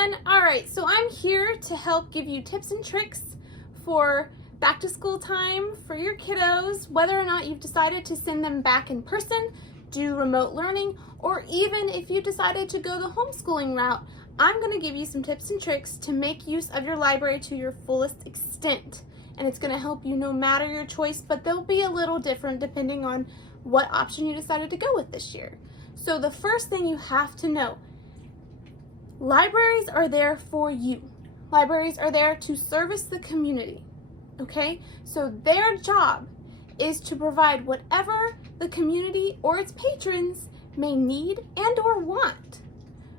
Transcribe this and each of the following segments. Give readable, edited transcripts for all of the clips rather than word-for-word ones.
everyone. All right, so I'm here to help give you tips and tricks for back to school time for your kiddos, whether or not you've decided to send them back in person, do remote learning, or even if you decided to go the homeschooling route. I'm going to give you some tips and tricks to make use of your library to your fullest extent. And it's going to help you no matter your choice, but they'll be a little different depending on what option you decided to go with this year. So the first thing you have to know, libraries are there for you. Libraries are there to service the community, okay? So their job is to provide whatever the community or its patrons may need and or want.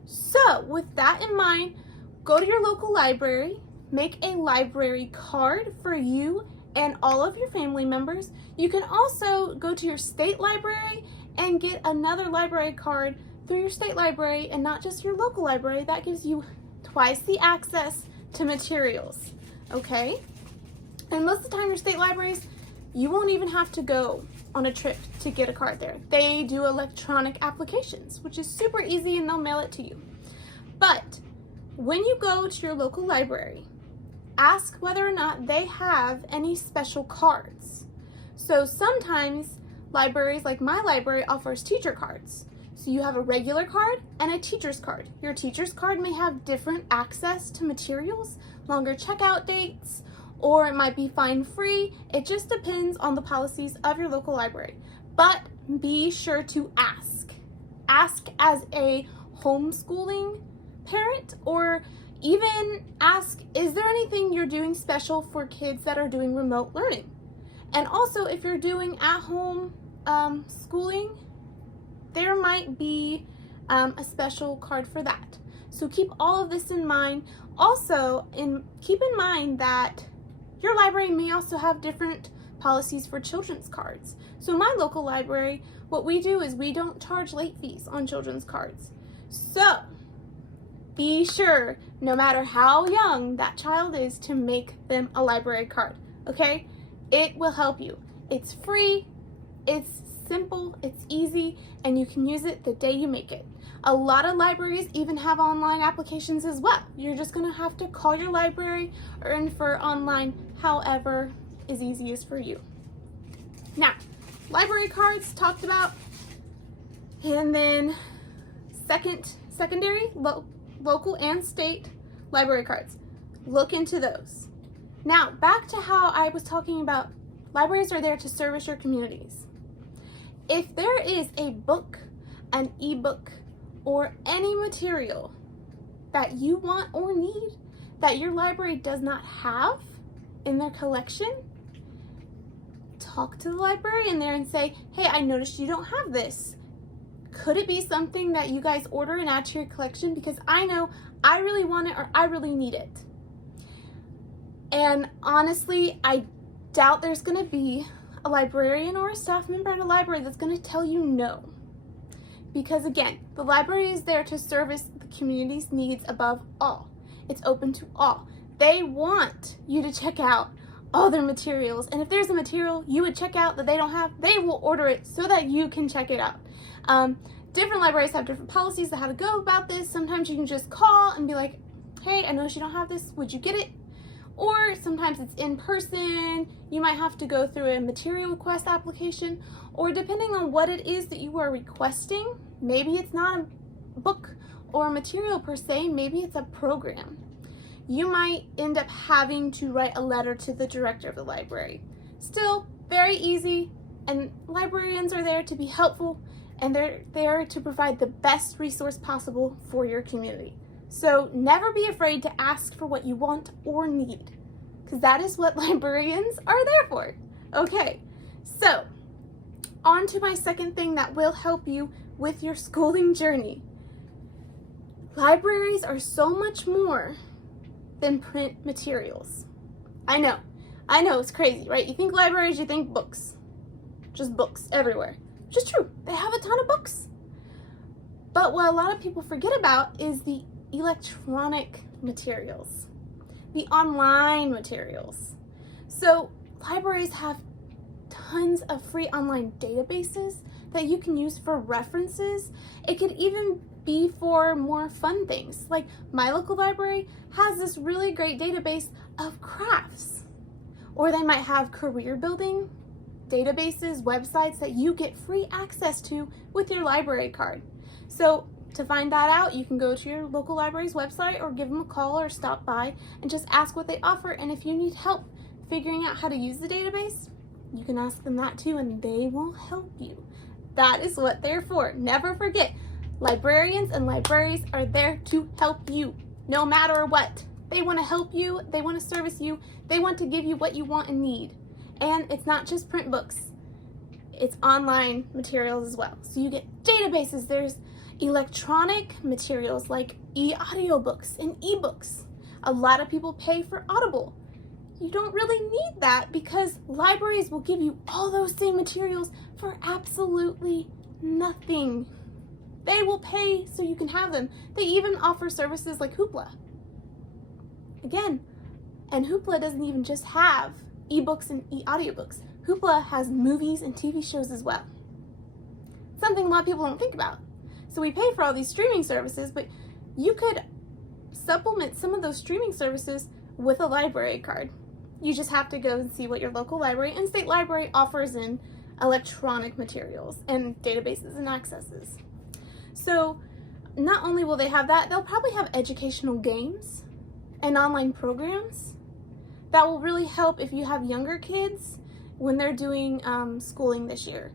So with that in mind, go to your local library, make a library card for you and all of your family members. You can also go to your state library and get another library card through your state library and not just your local library. That gives you twice the access to materials, okay? And most of the time your state libraries, you won't even have to go on a trip to get a card there. They do electronic applications, which is super easy, and they'll mail it to you. But when you go to your local library, ask whether or not they have any special cards. So sometimes libraries, like my library, offers teacher cards. So you have a regular card and a teacher's card. Your teacher's card may have different access to materials, longer checkout dates, or it might be fine free. It just depends on the policies of your local library. But be sure to ask. Ask as a homeschooling parent, or even ask, is there anything you're doing special for kids that are doing remote learning? And also, if you're doing at-home schooling, there might be a special card for that. So keep all of this in mind. Also, keep in mind that your library may also have different policies for children's cards. So in my local library, what we do is we don't charge late fees on children's cards. So be sure, no matter how young that child is, to make them a library card, okay? It will help you. It's free, it's simple, it's easy, and you can use it the day you make it. A lot of libraries even have online applications as well. You're just gonna have to call your library or infer online, however is easiest for you. Now, library cards talked about, and then secondary, local and state library cards. Look into those. Now, back to how I was talking about libraries are there to service your communities. If there is a book, an ebook, or any material that you want or need that your library does not have in their collection, talk to the librarian there and say, hey, I noticed you don't have this. Could it be something that you guys order and add to your collection? Because I know I really want it or I really need it. And honestly, I doubt there's gonna be a librarian or a staff member at a library that's gonna tell you no. Because again, the library is there to service the community's needs above all. It's open to all. They want you to check out all their materials. And if there's a material you would check out that they don't have, they will order it so that you can check it out. Different libraries have different policies on how to go about this. Sometimes you can just call and be like, hey, I noticed you don't have this, would you get it? Or sometimes it's in person, you might have to go through a material request application, or depending on what it is that you are requesting, maybe it's not a book or a material per se, maybe it's a program. You might end up having to write a letter to the director of the library. Still, very easy, and librarians are there to be helpful, and they're there to provide the best resource possible for your community. So never be afraid to ask for what you want or need, because that is what librarians are there for. Okay, so on to my second thing that will help you with your schooling journey. Libraries are so much more than print materials. I know, it's crazy, right? You think libraries, you think books, just books everywhere, which is true. They have a ton of books. But what a lot of people forget about is the electronic materials, the online materials. So libraries have tons of free online databases that you can use for references. It could even be for more fun things. Like my local library has this really great database of crafts. Or they might have career building databases, websites that you get free access to with your library card. So to find that out, you can go to your local library's website or give them a call or stop by and just ask what they offer. And if you need help figuring out how to use the database, you can ask them that too, and they will help you. That is what they're for. Never forget, librarians and libraries are there to help you, no matter what. They want to help you, they want to service you, they want to give you what you want and need. And it's not just print books, it's online materials as well. So you get databases, there's electronic materials like e-audiobooks and ebooks. A lot of people pay for Audible. You don't really need that because libraries will give you all those same materials for absolutely nothing. They will pay so you can have them. They even offer services like Hoopla. Again, and Hoopla doesn't even just have ebooks and e-audiobooks. Hoopla has movies and TV shows as well. Something a lot of people don't think about. So we pay for all these streaming services, but you could supplement some of those streaming services with a library card. You just have to go and see what your local library and state library offers in electronic materials and databases and accesses. So not only will they have that, they'll probably have educational games and online programs that will really help if you have younger kids when they're doing schooling this year.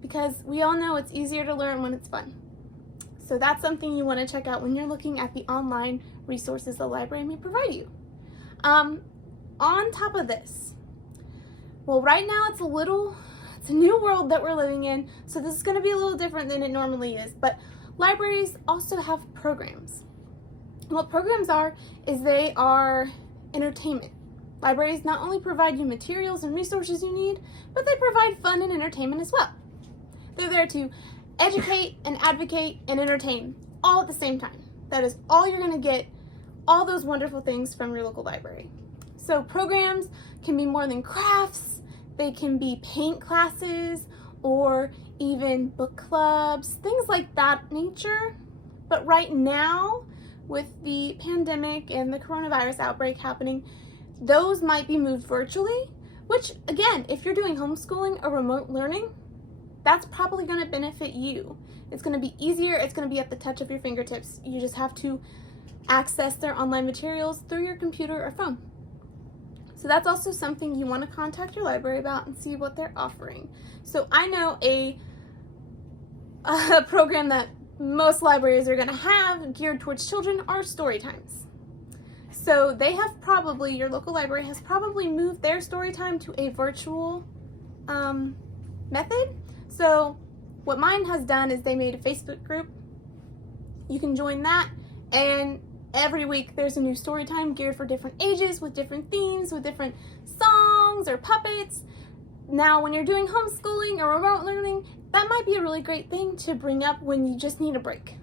Because we all know it's easier to learn when it's fun. So that's something you want to check out when you're looking at the online resources the library may provide you. On top of this, well, right now it's a new world that we're living in, so this is going to be a little different than it normally is, but libraries also have programs. What programs are is they are entertainment. Libraries not only provide you materials and resources you need, but they provide fun and entertainment as well. They're there to educate and advocate and entertain all at the same time. That is all you're going to get, all those wonderful things from your local library. So programs can be more than crafts. They can be paint classes or even book clubs, things like that nature. But right now, with the pandemic and the coronavirus outbreak happening, those might be moved virtually, which again, if you're doing homeschooling or remote learning, that's probably going to benefit you. It's going to be easier. It's going to be at the touch of your fingertips. You just have to access their online materials through your computer or phone. So that's also something you want to contact your library about and see what they're offering. So I know a program that most libraries are going to have geared towards children are story times. So they have probably, your local library has probably moved their story time to a virtual method. So what mine has done is they made a Facebook group. You can join that, and every week there's a new story time geared for different ages with different themes, with different songs or puppets. Now, when you're doing homeschooling or remote learning, that might be a really great thing to bring up when you just need a break.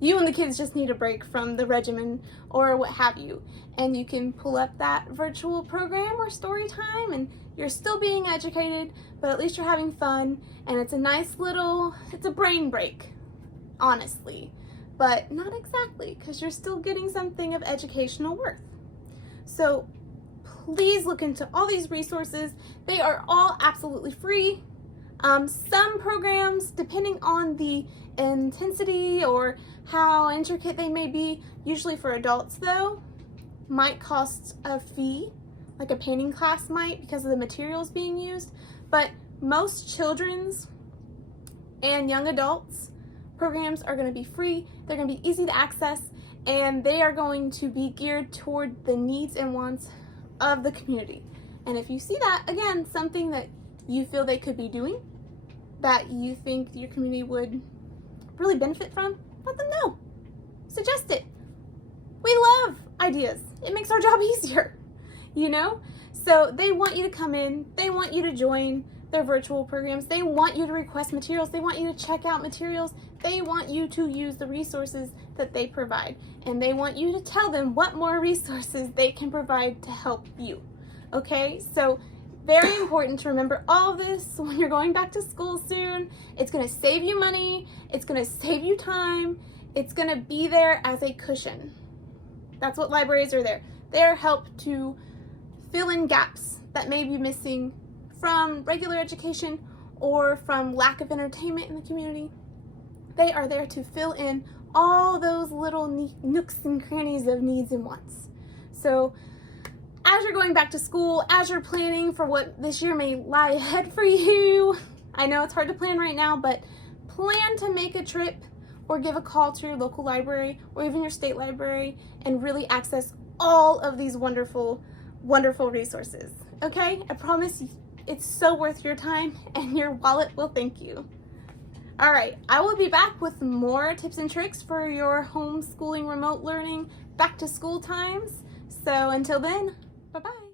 You and the kids just need a break from the regimen or what have you. And you can pull up that virtual program or story time, and you're still being educated, but at least you're having fun. And it's a nice little, it's a brain break, honestly. But not exactly, because you're still getting something of educational worth. So please look into all these resources. They are all absolutely free. Some programs, depending on the intensity or how intricate they may be, usually for adults though, might cost a fee, like a painting class might, because of the materials being used. But most children's and young adults programs are going to be free, they're going to be easy to access, and they are going to be geared toward the needs and wants of the community. And if you see that, again, something that you feel they could be doing, that you think your community would really benefit from, let them know. Suggest it. We love ideas. It makes our job easier, you know? So they want you to come in, they want you to join their virtual programs, they want you to request materials, they want you to check out materials, they want you to use the resources that they provide, and they want you to tell them what more resources they can provide to help you. Okay, so very important to remember all of this when you're going back to school soon. It's going to save you money. It's going to save you time. It's going to be there as a cushion. That's what libraries are there. They're help to fill in gaps that may be missing from regular education or from lack of entertainment in the community. They are there to fill in all those little nooks and crannies of needs and wants. So as you're going back to school, as you're planning for what this year may lie ahead for you, I know it's hard to plan right now, but plan to make a trip or give a call to your local library or even your state library and really access all of these wonderful, wonderful resources. Okay? I promise it's so worth your time and your wallet will thank you. All right, I will be back with more tips and tricks for your homeschooling, remote learning, back to school times. So until then, bye-bye.